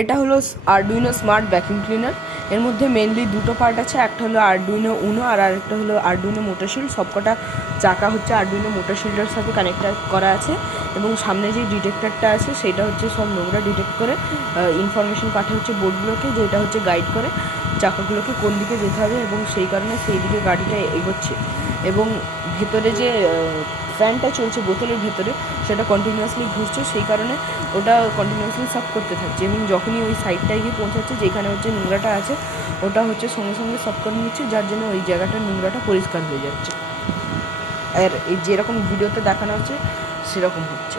এটা হলো Arduino smart vacuum cleaner. এর মধ্যে মেনলি দুটো পার্ট আছে, একটা হলো আরডুইনো উনো আর আরেকটা হলো আরডুইনো মোটরশিল্ড। সবকটা চাকা হচ্ছে আরডুইনো মোটরশিল্ডের সাথে কানেক্ট করা আছে, এবং সামনে যে ডিটেক্টরটা আছে সেটা হচ্ছে সব নোংরা ডিটেক্ট করে ইনফরমেশন পাঠায় হচ্ছে বোর্ডগুলোকে, যেটা হচ্ছে গাইড করে চাকাগুলোকে কোন দিকে যেতে হবে, এবং সেই কারণে সেই দিকে গাড়িটা এগোচ্ছে। এবং ভেতরে যে ফ্যানটা চলছে বোতলের ভেতরে সেটা কন্টিনিউয়াসলি ঘুরছে, সেই কারণে ওটা কন্টিনিউয়াসলি সাফ করতে থাকছে, এবং যখনই ওই সাইডটায় গিয়ে পৌঁছাচ্ছে যেখানে হচ্ছে নোংরাটা আছে ওটা হচ্ছে সঙ্গে সঙ্গে সাফ করে নিচ্ছে, যার জন্য ওই জায়গাটার নোংরাটা পরিষ্কার হয়ে যাচ্ছে। আর এই যেরকম ভিডিওতে দেখানো হচ্ছে সেরকম হচ্ছে।